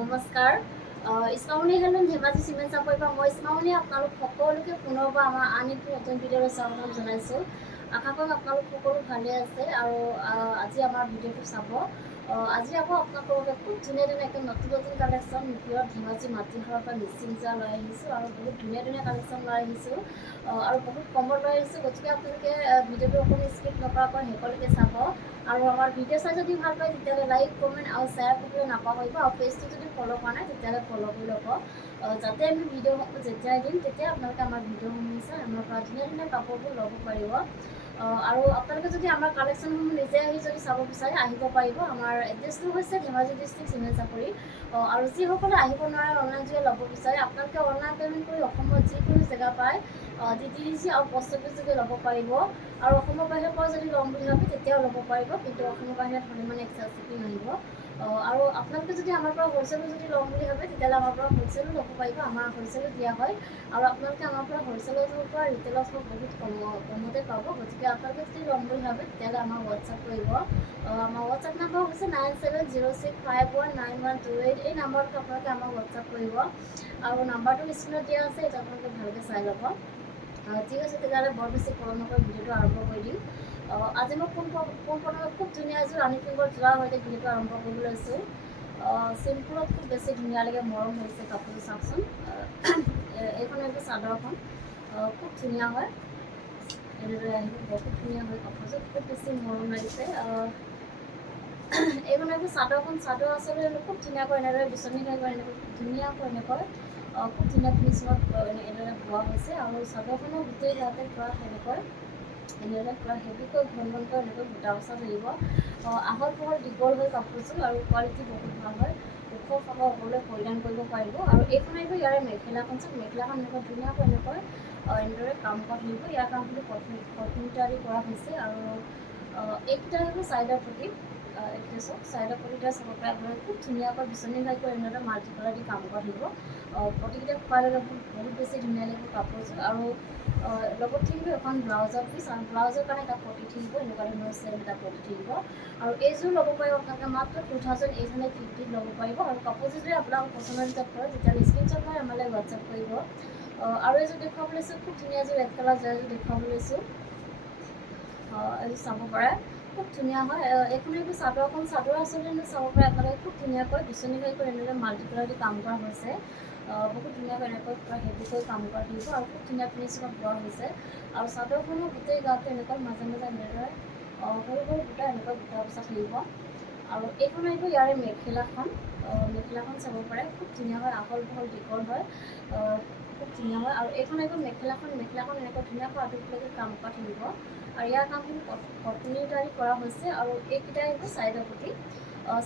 নমস্কাৰ ইছমামনি হেলন ধেমাজি চিমেণ্ট চাপৰিৰ পৰা মই ইছমামনি আপোনালোক সকলোকে পুনৰবাৰ আমাৰ আন এটি নতুন ভিডিঅ'লৈ স্বাগতম জনাইছোঁ। আশা কৰোঁ আপোনালোক সকলো ভালে আছে আৰু আজি আমাৰ ভিডিঅ'টো চাব। আজি আকৌ আপোনালোকৰ খুব ধুনীয়া ধুনীয়া একদম নতুন নতুন কালেকশ্যন পিয়ৰ ধেমাজি মাটিশালৰ পৰা মিচিং যোৱা লৈ আহিছোঁ আৰু বহুত ধুনীয়া ধুনীয়া কালেকশ্যন লৈ আহিছোঁ আৰু বহুত কমত লৈ আহিছোঁ। গতিকে আপোনালোকে ভিডিঅ'টো অকণমান স্কিপ নকৰাকৈ শেষলৈকে চাব আৰু আমাৰ ভিডিঅ' চাই যদি ভাল পায় তেতিয়াহ'লে লাইক কমেণ্ট আৰু শ্বেয়াৰ কৰিবলৈ নাপাহৰিব আৰু পেজটো যদি ফ'ল' কৰা নাই তেতিয়াহ'লে ফ'ল' কৰি ল'ব যাতে আমি ভিডিঅ'সমূহ যেতিয়াই দিম তেতিয়া আপোনালোকে আমাৰ ভিডিঅ'সমূহ চাই আমাৰ পৰা ধুনীয়া ধুনীয়া কাপোৰবোৰ ল'ব পাৰিব। আৰু আপোনালোকে যদি আমাৰ কালেকশ্যনসমূহ নিজে আহি যদি চাব বিচাৰে আহিব পাৰিব। আমাৰ এড্ৰেছটো হৈছে ধেমাজি ডিষ্ট্ৰিক্ট চিমেণ্ট চাপৰি আৰু যিসকলে আহিব নোৱাৰে অনলাইন যোগে ল'ব বিচাৰে আপোনালোকে অনলাইন পে'মেণ্ট কৰি অসমৰ যিকোনো জেগা পায় DTDC আৰু পষ্ট অফিচ যোগে ল'ব পাৰিব আৰু অসমৰ বাহিৰৰ পৰা যদি ল'ম বুলি ভাবে তেতিয়াও ল'ব পাৰিব, কিন্তু অসমৰ বাহিৰত হ'লে মানে এক্সট্ৰা শ্বিপিং আহিব। আৰু আপোনালোকে যদি আমাৰ পৰা হ'লচেলো যদি ল'ম বুলি ভাবে তেতিয়াহ'লে আমাৰ পৰা হ'লচেলো ল'ব পাৰিব। আমাৰ হ'লচেলো দিয়া হয় আৰু আপোনালোকে আমাৰ পৰা হ'লচেলত হওক বা ৰিটেইলত হওক বহুত কমতে পাব। গতিকে আপোনালোকে যদি ল'ম বুলি ভাবে তেতিয়াহ'লে আমাক হোৱাটছআপ কৰিব। আমাৰ হোৱাটছআপ নাম্বাৰ হৈছে 9706519128। এই নাম্বাৰটোত আপোনালোকে আমাক হোৱাটছআপ কৰিব আৰু নাম্বাৰটো স্ক্ৰীণত দিয়া আছে, এইটো আপোনালোকে ভালকৈ চাই ল'ব। ঠিক আছে, তেতিয়াহ'লে বৰ বেছি পলম নকৰি ভিডিঅ'টো আৰম্ভ কৰি দিম। আজি মই পোনপ্ৰথমে খুব ধুনীয়া এযোৰ ৰাণী পিংকৰ যোৱাৰ সৈতে ভিডিঅ'টো আৰম্ভ কৰিবলৈ লৈছোঁ। চিম্পুলত খুব বেছি ধুনীয়া লাগে, মৰম হৈছে কাপোৰটো চাওকচোন। এইখন হৈছে চাদৰখন, খুব ধুনীয়া হয়, এনেদৰে আহিব বহুত ধুনীয়া হয় কাপোৰযোৰ, খুব বেছি মৰম লাগিছে। এইখন হৈছে চাদৰখন, চাদৰ আচলতে খুব ধুনীয়াকৈ এনেদৰে বিচনী খাই এনেকৈ ধুনীয়াকৈ এনেকৈ খুব ধুনীয়া ফিনিচিঙত এনেদৰে বোৱা হৈছে আৰু চাদৰখনৰ গোটেই গাতে পূৰা এনেকৈ এনেদৰে পূৰা হেভিকৈ ঘন ঘনকৈ এনেকৈ বুটা বচা থাকিব। আহল বহল দীঘল হৈ কাপোৰযোৰ আৰু কোৱালিটি বহুত ভাল হয়, ওখ খাব সকলোৱে পৰিধান কৰিব পাৰিব। আৰু এইখন আহিব ইয়াৰে মেখেলাখন চাওক, মেখেলাখন এনেকৈ ধুনীয়াকৈ এনেদৰে কাম কৰা থাকিব। ইয়াৰ কামখিনি কটনটাৰী কৰা হৈছে আৰু এইকেইটা আহিব চাইডৰ প্ৰতি, এইকেইটা চাওক চাইডৰ প্ৰতিটা চাব পাৰে আপোনালোকে খুব ধুনীয়াকৈ বিচনী ঘাইকৈ এনেদৰে মাল্টি কালাৰ দি কাম কৰা থাকিব। প্ৰতিকেইটা খোৱাই ল'লে বহুত বেছি ধুনীয়া লাগিব কাপোৰযোৰ। আৰু লগত থাকিব এখন ব্লাউজৰ পিচ আৰু ব্লাউজৰ কাৰণে এটা পটি থাকিব, এনেকুৱা ধৰণৰ চেম এটা পটি থাকিব। আৰু এইযোৰ ল'ব পাৰিব আপোনালোকে মাত্ৰ 2850 ল'ব পাৰিব। আৰু কাপোৰযোৰ যদি আপোনালোকৰ পচন্দৰ ভিতৰত পৰে তেতিয়াহ'লে স্ক্ৰীনশ্বট মাৰি আমালৈ হোৱাটছআপ কৰিব। আৰু এযোৰ দেখুৱাব লৈছোঁ, খুব ধুনীয়া এযোৰ ৰেড কালাৰ যোৰ এযোৰ দেখুৱাব লৈছোঁ, এইযোৰ চাব পাৰে, খুব ধুনীয়া হয়। এইখন এইবোৰ চাদৰখন, চাদৰ আচলতে চাব পাৰে আপোনালোকে খুব ধুনীয়াকৈ বিচনী ঘাইকৈ এনেদৰে মাল্টি কালাৰ দি কাম কৰা হৈছে। বহুত ধুনীয়াকৈ এনেকৈ পূৰা হেভিকৈ কাম কৰা থাকিব আৰু খুব ধুনীয়া ফিনিচিঙত বোৱা হৈছে। আৰু চাদৰখনৰ গোটেই গাতে এনেকৈ মাজে মাজে এনেদৰে সৰু সৰু বুটা এনেকৈ বুটা বচা থাকিব। আৰু এইখন আহিব ইয়াৰে মেখেলাখন, মেখেলাখন চাব পাৰে, খুব ধুনীয়া হয়, আহল বহল দীঘল হয়, খুব ধুনীয়া হয়। আৰু এইখন আহিব মেখেলাখন, মেখেলাখন এনেকৈ ধুনীয়াকৈ আঁঠুলৈকে কাম কৰা থাকিব আৰু ইয়াৰ কামখিনি কটনটাৰী কৰা হৈছে। আৰু এইকেইটা আহিব চাইডৰ প্ৰতি,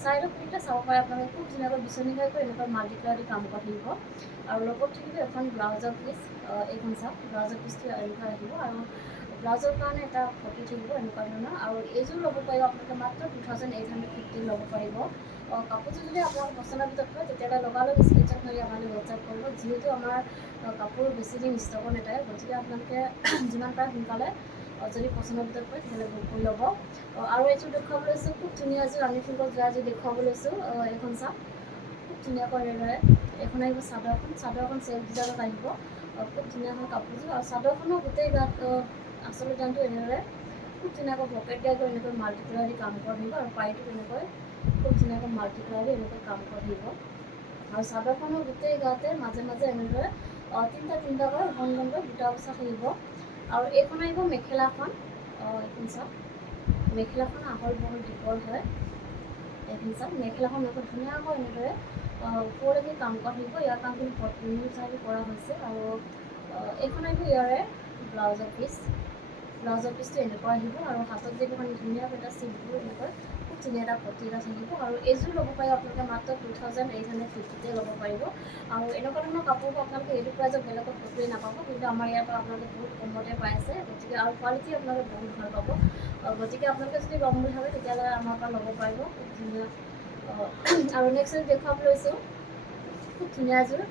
চাইডৰ প্ৰতিটা চাব পাৰে আপোনালোকে খুব ধুনীয়াকৈ বিচনী ঘাইকৈ এনেকৈ মাল্টি কালাৰ দি কাম কৰা থাকিব। আৰু লগত থাকিব এখন ব্লাউজৰ পিচ, এইখন চাওক ব্লাউজৰ পিচটো এনেকুৱা আহিব আৰু ব্লাউজৰ কাৰণে এটা পটি থাকিব এনেকুৱা ধৰণৰ। আৰু এইযোৰ ল'ব পাৰিব আপোনালোকে মাত্ৰ 2850 ল'ব পাৰিব। কাপোৰযোৰ যদি আপোনালোকৰ পচন্দৰ ভিতৰত হয় তেতিয়াহ'লে লগালগ স্ক্ৰীনশ্বট মাৰি আমালৈ হোৱাটছআপ কৰিব। যিহেতু আমাৰ কাপোৰ বেছি দিন ষ্টকত নাথাকে, গতিকে আপোনালোকে যিমান পাৰে সোনকালে যদি পচন্দৰ ভিতৰত পৰে তেতিয়াহ'লে বুক কৰি ল'ব। আৰু এইযোৰ দেখুৱাব লৈছোঁ, খুব ধুনীয়া এযোৰ ৰাণী পিংকত যোৱা এযোৰ দেখুৱাব লৈছোঁ। এইখন চাওক খুব ধুনীয়াকৈ এনেদৰে, এইখন আহিব চাদৰখন, চাদৰখন চেল্ফ ডিজাইনত আহিব, খুব ধুনীয়া হয় কাপোৰযোৰ। আৰু চাদৰখনৰ গোটেই গাত আচল ডিজাইনটো এনেদৰে খুব ধুনীয়াকৈ পকেট দিয়াকৈ এনেকৈ মাল্টি কালাৰ দি কাম কৰা থাকিব আৰু পাৰিটো এনেকৈ খুব ধুনীয়াকৈ মাল্টি কালাৰ দি এনেকৈ কাম কৰা থাকিব। আৰু চাদৰখনৰ গোটেই গাতে মাজে মাজে এনেদৰে তিনিটাকৈ ঘন ঘনকৈ বুটা বচা থাকিব। আৰু এইখন আহিব মেখেলাখন, এইখন চাওক মেখেলাখন আহল বহল দীঘল হয়, এইখন চাওক মেখেলাখন এনেকৈ ধুনীয়াকৈ এনেদৰে ওপৰলৈকে কাম কৰা থাকিব। ইয়াৰ কামখিনি কটনটাৰী কৰা হৈছে। আৰু এইখন আহিব ইয়াৰে ব্লাউজৰ পিচ, ব্লাউজৰ পিচটো এনেকুৱা আহিব আৰু হাতত দিব কাৰণে ধুনীয়াকৈ এটা চিম্পুল এনেকৈ খুব ধুনীয়া এটা পটি এটা থাকিব। আৰু এইযোৰ ল'ব পাৰিব আপোনালোকে মাত্ৰ 2850 ল'ব পাৰিব। আৰু এনেকুৱা ধৰণৰ কাপোৰবোৰ আপোনালোকে এইটো প্ৰাইজত বেলেগত ক'তোৱেই নাপাব, কিন্তু আমাৰ ইয়াৰ পৰা আপোনালোকে বহুত কমতে পাইছে। গতিকে আৰু কোৱালিটি আপোনালোকে বহুত ভাল পাব। গতিকে আপোনালোকে যদি ল'ম বুলি ভাবে তেতিয়াহ'লে আমাৰ পৰা ল'ব পাৰিব, খুব ধুনীয়া। আৰু নেক্সট দেখুৱাব লৈছোঁ, খুব ধুনীয়া এযোৰ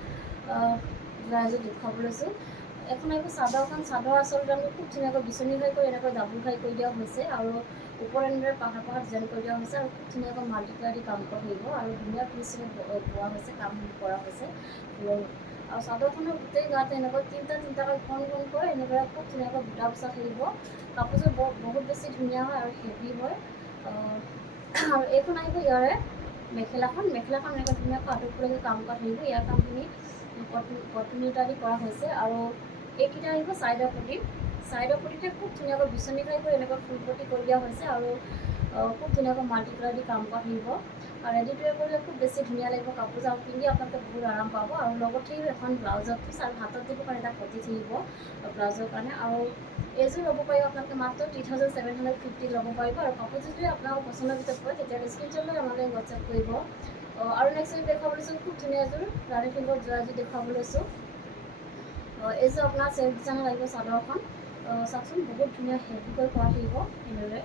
দেখুৱাব লৈছোঁ। এখন আহিব চাদৰখন। চাদৰ আচলতে আমি খুব ধুনীয়াকৈ বিচনী ঘাই কৰি এনেকৈ ডাবুল ঘাই কৰি দিয়া হৈছে আৰু ওপৰত এনেদৰে পাহাৰ পাহাৰ ডিজাইন কৰি দিয়া হৈছে আৰু খুব ধুনীয়াকৈ মাল্টিপ্লাই দি কাম কৰা থাকিব আৰু ধুনীয়া ফিনিচিঙত বোৱা হৈছে, কাম কৰা হৈছে ফুলৰ। আৰু চাদৰখনৰ গোটেই গাতে এনেকৈ তিনিটাকৈ কণ এনেদৰে খুব ধুনীয়াকৈ বুটা বচা থাকিব। কাপোৰযোৰ বহুত বেছি ধুনীয়া হয় আৰু হেভি হয়। আৰু এইখন আহিব ইয়াৰে মেখেলাখন। মেখেলাখন এনেকৈ ধুনীয়াকৈ আঁতৰলৈকে কাম কৰা থাকিব। ইয়াৰ কামখিনি কটন সূতা দি কৰা হৈছে আৰু এইকেইটা আহিব চাইডৰ পটি। চাইডৰ পটিতে খুব ধুনীয়াকৈ বিচনী ঘাই কৰি এনেকৈ ফুল পটি কৰি দিয়া হৈছে আৰু খুব ধুনীয়াকৈ মাল্টিপ্লাই দি কাম কৰা থাকিব। আৰু ৰেডি টু ৱেৰ কৰিলে খুব বেছি ধুনীয়া লাগিব কাপোৰযোৰ আৰু পিন্ধি আপোনালোকে বহুত আৰাম পাব। আৰু লগত থাকিব এখন ব্লাউজৰ পিচ আৰু হাতত দিব কাৰণে এটা পটি থাকিব ব্লাউজৰ কাৰণে। আৰু এইযোৰ ল'ব পাৰিব আপোনালোকে মাত্ৰ 3750 ল'ব পাৰিব। আৰু কাপোৰযোৰ যদি আপোনালোকৰ পচন্দৰ ভিতৰত পৰে তেতিয়াহ'লে স্ক্ৰীনশ্বট লৈ আমালৈ হোৱাটছএপ কৰিব। আৰু নেক্সট দেখাব লৈছোঁ খুব ধুনীয়া এযোৰ ৰাণী পিংকৰ যোৰা এযোৰ দেখুৱাব লৈছোঁ। এইযোৰ আপোনাৰ চেল্ফ ডিজাইনত লাগিব চাদৰখন। চাওকচোন বহুত ধুনীয়া হেভিকৈ কৰা থাকিব এনেদৰে।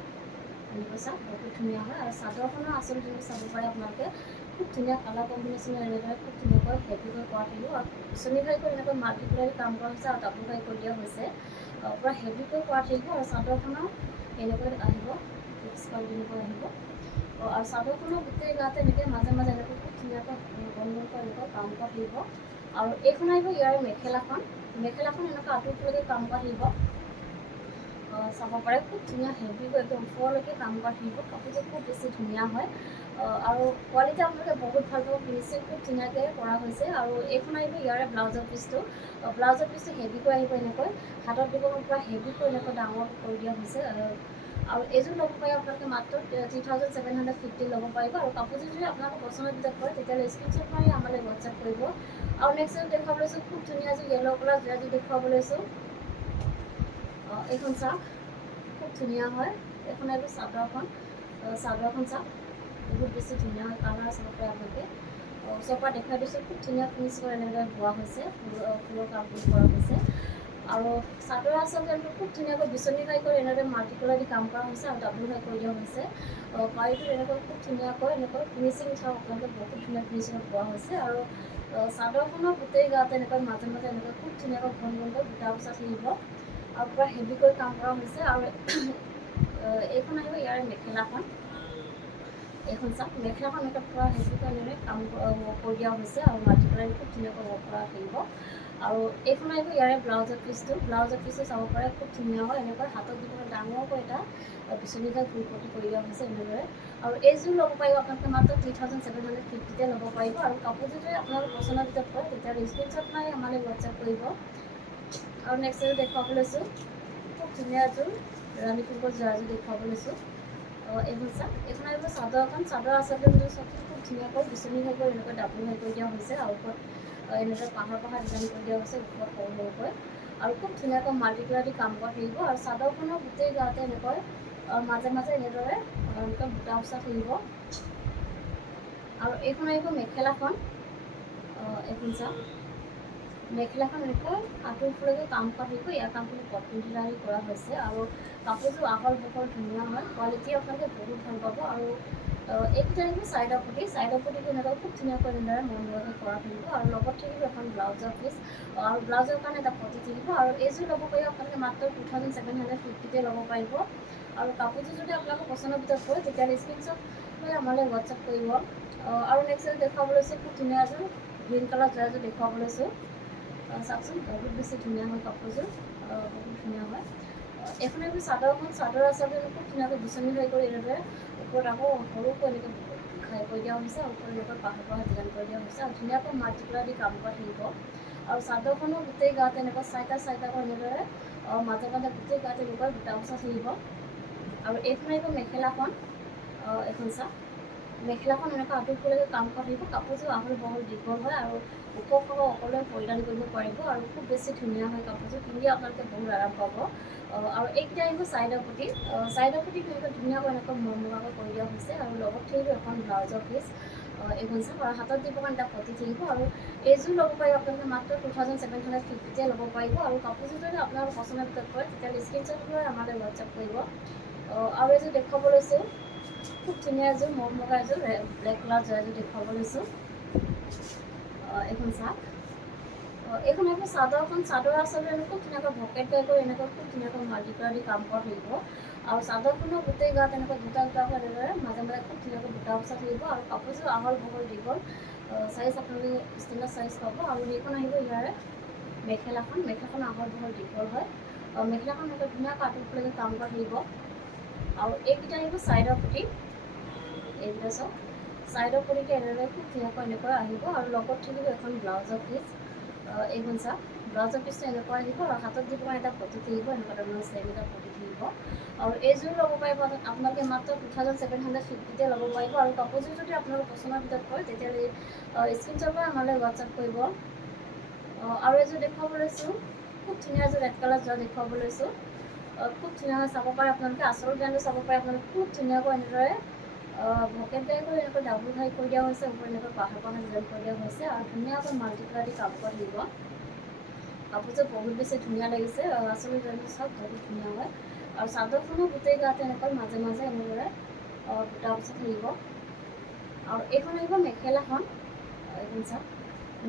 এনেকৈ চাওক বহুত ধুনীয়া হয়। আৰু চাদৰখনৰ আচলতে চাব পাৰে আপোনালোকে খুব ধুনীয়া কালাৰ কম্বিনেশ্যনৰ এনেদৰে খুব ধুনীয়াকৈ হেভিকৈ কৰা থাকিব। আৰু বিচনী ঘাই কৰি এনেকৈ মাল্টিপ্লাই কাম কৰা হৈছে আৰু ডাবুল ঘাই কৰি দিয়া হৈছে। পূৰা হেভিকৈ কৰা থাকিব। আৰু চাদৰখনৰ এনেকৈ আহিব এনেকৈ আহিব। আৰু চাদৰখনৰ গোটেই গাতে এনেকৈ মাজে মাজে এনেকৈ খুব ধুনীয়াকৈ গণকৈ এনেকৈ কাম কৰা থাকিব। আৰু এইখন আহিব ইয়াৰ মেখেলাখন। মেখেলাখন এনেকৈ আঁতৰলৈকে কাম কৰা থাকিব। চাব পাৰে খুব ধুনীয়া হেভিকৈ একদম ওপৰলৈকে কাম কৰা থাকিব। কাপোৰযোৰ খুব বেছি ধুনীয়া হয় আৰু কোৱালিটি আপোনালোকে বহুত ভাল পাব। ফিনিচিং খুব ধুনীয়াকৈ কৰা হৈছে। আৰু এইখন আহিব ইয়াৰে ব্লাউজৰ পিচটো। ব্লাউজৰ পিচটো হেভিকৈ আহিব এনেকৈ হাতত দিব পৰা হেভিকৈ এনেকৈ ডাঙৰ কৰি দিয়া হৈছে। আৰু এইযোৰ ল'ব পাৰিব আপোনালোকে মাত্ৰ 3750 ল'ব পাৰিব। আৰু কাপোৰযোৰ যদি আপোনালোকৰ পচন্দৰ ভিতৰত পৰে তেতিয়াহ'লে স্ক্ৰীনশ্বট মাৰি আমালৈ হোৱাটছএপ কৰিব। আৰু নেক্সট দেখুৱাব লৈছোঁ খুব ধুনীয়া এযোৰ য়েল্ল' কালাৰ যোৰাযোৰ দেখুৱাব লৈছোঁ। এইখন চাওক খুব ধুনীয়া হয়। এইখন আহিব চাদৰখন। চাদৰখন চাওক বহুত বেছি ধুনীয়া হয়। কালাৰ চাব পাৰে আপোনালোকে। ওচৰৰ পৰা দেখুৱাই দিছোঁ খুব ধুনীয়া ফিনিচিঙৰ এনেদৰে বোৱা হৈছে, ফুলৰ কাম কৰা হৈছে। আৰু চাদৰ আচলতে খুব ধুনীয়াকৈ বিচনী ঘাই কৰি এনেদৰে মাল্টিপ্লাই দি কাম কৰা হৈছে আৰু ডাবুল ঘাই কৰি দিয়া হৈছে। কাৰিটোত এনেকৈ খুব ধুনীয়াকৈ এনেকৈ ফিনিচিং চাওক আপোনালোকে বহুত ধুনীয়া ফিনিচিঙত বোৱা হৈছে। আৰু চাদৰখনৰ গোটেই গাতে এনেকৈ মাজে মাজে এনেকৈ খুব ধুনীয়াকৈ ঘনকৈ বুটা বচা থাকিব আৰু পূৰা হেভিকৈ কাম কৰা হৈছে। আৰু এইখন আহিব ইয়াৰ মেখেলাখন। এইখন চাওক মেখেলাখন এনেকৈ পূৰা হেভিকৈ এনেদৰে কাম কৰি দিয়া হৈছে আৰু মাল্টিপ্লাই খুব ধুনীয়াকৈ ৱৰ্ক কৰা থাকিব। আৰু এইখন আহিব ইয়াৰে ব্লাউজৰ পিচটো। ব্লাউজৰ পিচটো চাব পাৰে খুব ধুনীয়া হয়। এনেকৈ হাতত দিবলৈ ডাঙৰকৈ এটা বিচনী ঘাই ফুল পটি কৰি দিয়া হৈছে এনেদৰে। আৰু এইযোৰ ল'ব পাৰিব আপোনালোকে মাত্ৰ 3750 ল'ব পাৰিব। আৰু কাপোৰযোৰ যদি আপোনালোকৰ পচন্দৰ ভিতৰত পৰে তেতিয়াহ'লে স্ক্ৰীনশ্বট মাৰি আমালৈ হোৱাটছএপ কৰিব। আৰু নেক্সট এযোৰ দেখুৱাব লৈছোঁ খুব ধুনীয়া এযোৰ ৰাণী পিংকৰ যোৰা এযোৰ দেখুৱাব লৈছোঁ। এইখন চাওক এইখন আহিব চাদৰখন। চাদৰ আচলতে চাওকচোন খুব ধুনীয়াকৈ বিচনী ঘাই কৰি এনেকৈ ডাবুল ঘাই কৰি দিয়া হৈছে আৰু ওপৰত এনেদৰে পাহাৰ পাহাৰ ডিজাইন কৰি দিয়া হৈছে ওপৰত সৰু সৰুকৈ। আৰু খুব ধুনীয়াকৈ মাল্টিপ্লাই দি কাম কৰা থাকিব। আৰু চাদৰখনৰ গোটেই গাতে এনেকৈ মাজে মাজে এনেদৰে এনেকৈ বুটা বচা থাকিব। আৰু এইখন আহিব মেখেলাখন। এইখন চাওক মেখেলাখন এনেকৈ আঁতৰলৈকে কাম কৰা থাকিব। ইয়াৰ কামখিনি কটন সূতা দি কৰা হৈছে। আৰু কাপোৰযোৰ আহল বহল ধুনীয়া হয়। কোৱালিটি আপোনালোকে বহুত ভাল পাব। আৰু এইকেইটা আহিব চাইডৰ পটি। চাইডৰ পটিটো এনেকৈ খুব ধুনীয়াকৈ এনেদৰে মনমোহাকৈ কৰা থাকিব। আৰু লগত থাকিব এখন ব্লাউজৰ পিচ আৰু ব্লাউজৰ কাৰণে এটা পটি থাকিব। আৰু এইযোৰ ল'ব পাৰিব আপোনালোকে মাত্ৰ 2750 ল'ব পাৰিব। আৰু কাপোৰযোৰ যদি আপোনালোকৰ পচন্দৰ ভিতৰত পৰে তেতিয়াহ'লে স্ক্ৰীনশ্বট লৈ আমালৈ হোৱাটছএপ কৰিব। আৰু নেক্সট এযোৰ দেখুৱাব লৈছোঁ খুব ধুনীয়া এযোৰ গ্ৰীণ কালাৰ যোৰা এযোৰ দেখুৱাব লৈছোঁ। চাওকচোন বহুত বেছি ধুনীয়া হয় কাপোৰযোৰ, বহুত ধুনীয়া হয়। এইখন আহিব চাদৰখন। চাদৰ আচলতে খুব ধুনীয়াকৈ বিচনী ঘাই কৰি এনেদৰে ওপৰত আকৌ সৰুকৈ এনেকৈ ঘাই কৰি দিয়া হৈছে আৰু ওপৰত এনেকৈ পাহাৰ পাহাৰ ডিজাইন কৰি দিয়া হৈছে আৰু ধুনীয়াকৈ মাল্টিপ্লাই দি কাম কৰা থাকিব। আৰু চাদৰখনৰ গোটেই গাত এনেকৈ চাৰিটাকৈ এনেদৰে মাজে মাজে গোটেই গাত এনেকৈ বুটা বচা থাকিব। আৰু এইখন আহিব মেখেলাখন। এইখন চাওক মেখেলাখন এনেকৈ আঁতৰলৈকে কাম কৰা থাকিব। কাপোৰযোৰ আহল বহল দীঘল হয় আৰু ওখ সকলোৱে পৰিধান কৰিব পাৰিব। আৰু খুব বেছি ধুনীয়া হয় কাপোৰযোৰ, পিন্ধি আপোনালোকে বহুত আৰাম পাব। আৰু এইকেইটা আহিব চাইডৰ পটি। চাইডৰ পটি এনেকৈ ধুনীয়াকৈ এনেকৈ মৰমৰাকৈ কৰি দিয়া হৈছে। আৰু লগত থাকিব এখন ব্লাউজৰ পিচ। এইখন চাওক আৰু হাতত দিব কাৰণে এটা পটি থাকিব। আৰু এইযোৰ ল'ব পাৰিব আপোনালোকে মাত্ৰ 2750 ল'ব পাৰিব। আৰু কাপোৰযোৰ যদি আপোনালোকৰ পচন্দৰ ভিতৰত পৰে তেতিয়াহ'লে স্ক্ৰীনশ্বট লৈ আমালৈ হোৱাটছএপ কৰিব। আৰু এযোৰ দেখুৱাব লৈছোঁ খুব ধুনীয়া এযোৰ মৰমগা এযোৰ ব্লেক কালাৰ যোৰা এযোৰ দেখুৱাব লৈছোঁ। এইখন চাওক এইখন আহিব চাদৰখন। চাদৰ আচলতে খুব ধুনীয়াকৈ ভকেট টাইপৰ এনেকৈ খুব ধুনীয়াকৈ মাল্টিপ্লাই দি কাম কৰা থাকিব। আৰু চাদৰখনৰ গোটেই গাত এনেকৈ দুটা দুটাকৈ এনেদৰে মাজে মাজে খুব ধুনীয়াকৈ বুটা বচা থাকিব। আৰু কাপোৰযোৰ আহল বহল দীঘল চাইজ আপোনালোকে ষ্টেণ্ডাৰ্ড চাইজ পাব। আৰু সেইখন আহিব ইয়াৰে মেখেলাখন। মেখেলাখন আহল বহল দীঘল হয়। মেখেলাখন এনেকৈ ধুনীয়াকৈ আঁতৰলৈকে কাম কৰা থাকিব। আৰু এইকেইটা আহিব ছাইডৰ পটি। এইকেইটা চাওক, ছাইডৰ পটিটো এনেদৰে খুব ধুনীয়াকৈ এনেকৈ আহিব। আৰু লগত থাকিব এখন ব্লাউজৰ পিচ। এইখন চাওক, ব্লাউজৰ পিচটো এনেকুৱা আহিব। আৰু হাতত দিব এটা পটি থাকিব, এনেকুৱা ধৰণৰ ছেম এটা পটি থাকিব। আৰু এইযোৰ ল'ব পাৰিব আপোনালোকে মাত্ৰ 2750তে ল'ব পাৰিব। আৰু কাপোৰযোৰ যদি আপোনালোকৰ পচন্দৰ ভিতৰত পৰে তেতিয়াহ'লে স্ক্ৰীনশ্বট লৈ আমালৈ হোৱাটছআপ কৰিব। আৰু এযোৰ দেখুৱাব লৈছোঁ, খুব ধুনীয়া এযোৰ ৰেড কালাৰ যোৱা দেখুৱাব লৈছোঁ। খুব ধুনীয়াকৈ চাব পাৰে আপোনালোকে, আচল ব্ৰেণ্ডটো চাব পাৰে আপোনালোকে। খুব ধুনীয়াকৈ এনেদৰে ভকেট টাইপৰ এনেকৈ ডাবুল হাই কৰি দিয়া হৈছে, ওপৰত এনেকৈ পাহাৰ পাহাৰ ডিজাইন কৰি দিয়া হৈছে। আৰু ধুনীয়াকৈ মাল্টিপ্লাই দি কাম কৰা থাকিব। কাপোৰযোৰ বহুত বেছি ধুনীয়া লাগিছে। আচল ব্ৰেণ্ডটো চাওক, বহুত ধুনীয়া হয়। আৰু চাদৰখনো গোটেই গাতে এনেকৈ মাজে মাজে এনেদৰে বুটা বচা থাকিব। আৰু এইখন আহিব মেখেলাখন। এইখন চাওক,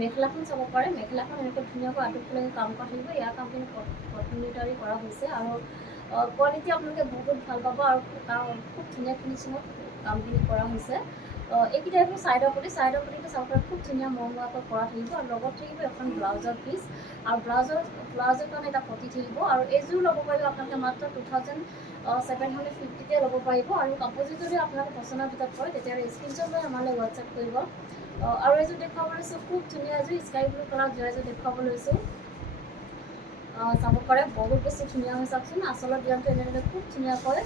মেখেলাখন চাব পাৰে। মেখেলাখন এনেকৈ ধুনীয়াকৈ আঁতৰলৈকে কাম কৰা থাকিব। ইয়াৰ কামখিনি কটনিটাৰী কৰা হৈছে। আৰু কোৱালিটি আপোনালোকে বহুত ভাল পাব। আৰু খুব ধুনীয়া ফিনিচিঙত কামখিনি কৰা হৈছে। এইকেইটা আহিব ছাইডৰ পটি। ছাইডৰ পটিটো চাব পাৰে, খুব ধুনীয়া মৰমৰাকৈ কৰা থাকিব। আৰু লগত থাকিব এখন ব্লাউজৰ পিচ। আৰু ব্লাউজৰ কাৰণে এটা পটি থাকিব। আৰু এইযোৰ ল'ব পাৰিব আপোনালোকে মাত্ৰ 2750তে ল'ব পাৰিব। আৰু কাপোৰযোৰ যদি আপোনালোকে পচন্দৰ ভিতৰত পৰে তেতিয়াহ'লে স্ক্ৰীনশ্বট লৈ আমালৈ হোৱাটছআপ কৰিব। আৰু এযোৰ দেখুৱাব লৈছোঁ, খুব ধুনীয়া এযোৰ স্কাই ব্লু কালাৰ যোৱা এযোৰ দেখুৱাব লৈছোঁ। চাব পাৰে, বহুত বেছি ধুনীয়া হয়। চাওকচোন, আচলত ডিজাইনটো এনেদৰে খুব ধুনীয়াকৈ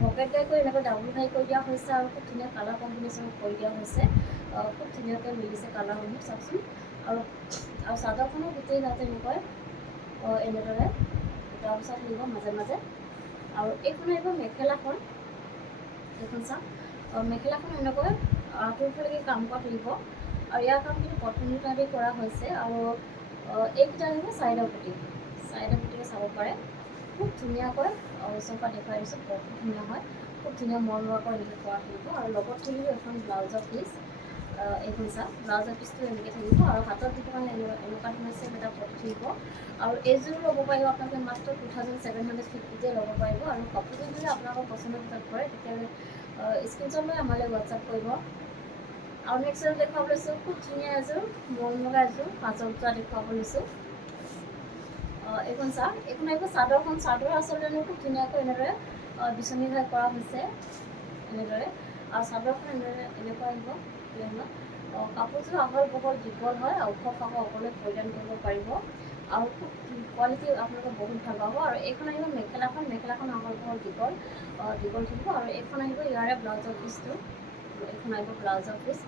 ভকেট টাইপৰ এনেকৈ ডাবুল হাই কৰি দিয়া হৈছে। আৰু খুব ধুনীয়া কালাৰ কম্বিনেশ্যন কৰি দিয়া হৈছে। খুব ধুনীয়াকৈ মিলিছে কালাৰসমূহ চাওকচোন। আৰু চাদৰখনো গোটেই গাতে এনেকৈ এনেদৰে বুটা বচা থাকিব মাজে মাজে। আৰু এইখন আহিব মেখেলাখন। এইখন চাওক, মেখেলাখন এনেকৈ আঁতৰলৈকে কাম কৰা থাকিব। আৰু ইয়াৰ কামখিনি কটনিটাৰী কৰা হৈছে। আৰু এইকেইটা আহিব ছাইডৰ পটি। ছাইডৰ পটিকে চাব পাৰে, খুব ধুনীয়াকৈ ওচৰৰ পৰা দেখুৱাই দিছোঁ। বহুত ধুনীয়া হয়, খুব ধুনীয়া মৰমৰাকৈ এনেকৈ কৰা থাকিব। আৰু লগত থাকিব এখন ব্লাউজৰ পিচ। এইখন চাওক, ব্লাউজৰ পিচটো এনেকৈ থাকিব। আৰু হাতত দিব মানে এনেকুৱা ধৰণৰ ছেম এটা পটি থাকিব। আৰু এইযোৰ ল'ব পাৰিব আপোনালোকে মাত্ৰ 2750তে ল'ব পাৰিব। আৰু কাপোৰযোৰ যদি আপোনালোকৰ পচন্দৰ ভিতৰত পৰে তেতিয়াহ'লে স্ক্ৰীনশ্বট লৈ আমালৈ হোৱাটছআপ কৰিব। আৰু নেক্সট এযোৰ দেখুৱাব লৈছোঁ, খুব ধুনীয়া এযোৰ মৰমৰা এযোৰ পাঁচৰ যোৰা দেখুৱাব লৈছোঁ। এইখন চাওক, এইখন আহিব চাদৰখন। চাদৰ আচলতে খুব ধুনীয়াকৈ এনেদৰে বিচনী ঘাই কৰা হৈছে এনেদৰে। আৰু চাদৰখন এনেকুৱা আহিব প্লেনত। কাপোৰযোৰ আহল বহল দীঘল হয়। ওখ পাব, সকলোৱে পৰিধান কৰিব পাৰিব। আৰু খুব কোৱালিটি আপোনালোকে বহুত ভাল পাব। আৰু এইখন আহিব মেখেলাখন। মেখেলাখন আহল বহল দীঘল থাকিব। আৰু এইখন আহিব ইয়াৰে ব্লাউজৰ পিচটো। এইখন আহিব ব্লাউজৰ পিচ।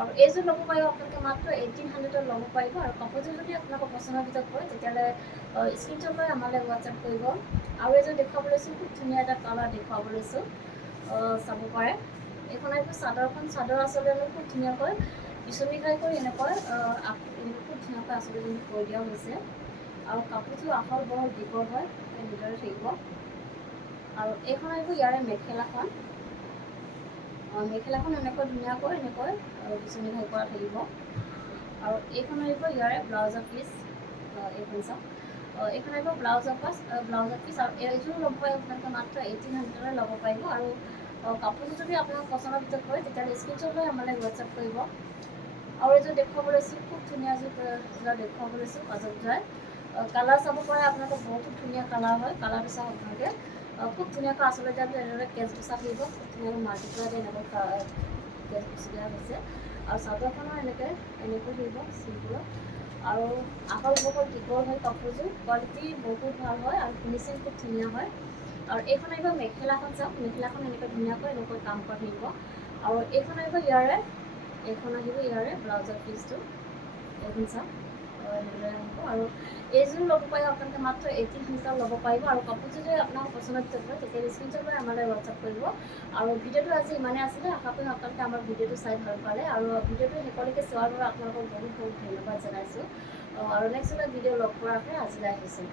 আৰু এইযোৰ ল'ব পাৰিব আপোনালোকে মাত্ৰ 1800ত ল'ব পাৰিব। আৰু কাপোৰযোৰ যদি আপোনালোকৰ পচন্দৰ ভিতৰত পৰে তেতিয়াহ'লে স্ক্ৰীনশ্বট লৈ আমালৈ হোৱাটছআপ কৰিব। আৰু এযোৰ দেখুৱাব লৈছোঁ, খুব ধুনীয়া এটা কালাৰ দেখুৱাব লৈছোঁ। চাব পাৰে, এইখন আহিব চাদৰখন। চাদৰ আচলতে খুব ধুনীয়াকৈ বিচনী ঘাই কৰি এনেকৈ খুব ধুনীয়াকৈ আচলতে কৰি দিয়া হৈছে। আৰু কাপোৰযোৰ আহল বহল দীঘল হয়, এনেদৰে থাকিব। আৰু এইখন আহিব ইয়াৰে মেখেলাখন। মেখেলাখন এনেকৈ ধুনীয়াকৈ এনেকৈ বিচনী ঘাই কৰা থাকিব। আৰু এইখন আহিব ইয়াৰে ব্লাউজৰ পিচ। এইখন চাওক, এইখন আহিব ব্লাউজৰ পিচ। আৰু এইযোৰ ল'ব পাৰিব আপোনালোকে মাত্ৰ 1800তে ল'ব পাৰিব। আৰু কাপোৰযোৰ যদি আপোনালোকৰ পচন্দৰ ভিতৰত পৰে তেতিয়াহ'লে স্ক্ৰীনশ্বট লৈ আমালৈ হোৱাটছআপ কৰিব। আৰু এযোৰ দেখুৱাব লৈছোঁ, খুব ধুনীয়া এযোৰ দেখুৱাব লৈছোঁ পাঁচৰ যোৰা। কালাৰ চাব পাৰে আপোনালোকে, বহুত ধুনীয়া কালাৰ হয়। কালাৰটো চাওক আপোনালোকে, খুব ধুনীয়াকৈ আচলতে এনেদৰে কেঁচ বচা থাকিব। খুব ধুনীয়াকৈ মাল্টিপ্লাই দি এনেকৈ কেঁচ বচি দিয়া হৈছে। আৰু চাদৰখনো এনেকৈ থাকিব চিম্পুলত। আৰু আহল বহল দীঘল হয় কাপোৰযোৰ। কোৱালিটি বহুত ভাল হয়। আৰু ফিনিচিং খুব ধুনীয়া হয়। আৰু এইখন আহিব মেখেলাখন। চাওক, মেখেলাখন এনেকৈ ধুনীয়াকৈ এনেকৈ কাম কৰা থাকিব। আৰু এইখন আহিব ইয়াৰে ব্লাউজৰ পিচটো। এইখন চাওক, এনেদৰে আহিব। আৰু এইযোৰ ল'ব পাৰিব আপোনালোকে মাত্ৰ 1800ত ল'ব পাৰিব। আৰু কাপোৰযোৰ যদি আপোনালোকৰ পচন্দৰ ভিতৰত হয় তেতিয়াহ'লে স্ক্ৰীনশ্বট লৈ আমালৈ হোৱাটছআপ কৰিব। আৰু ভিডিঅ'টো আজি ইমানেই আছিলে। আশা কৰিম আপোনালোকে আমাৰ ভিডিঅ'টো চাই ভাল পালে। আৰু ভিডিঅ'টো শেষলৈকে চোৱাৰ বাবে আপোনালোকক বহুত বহুত ধন্যবাদ জনাইছোঁ। আৰু নেক্সট এটা ভিডিঅ' লগ পোৱাৰ আশাৰে আজিলৈ আহিছোঁ।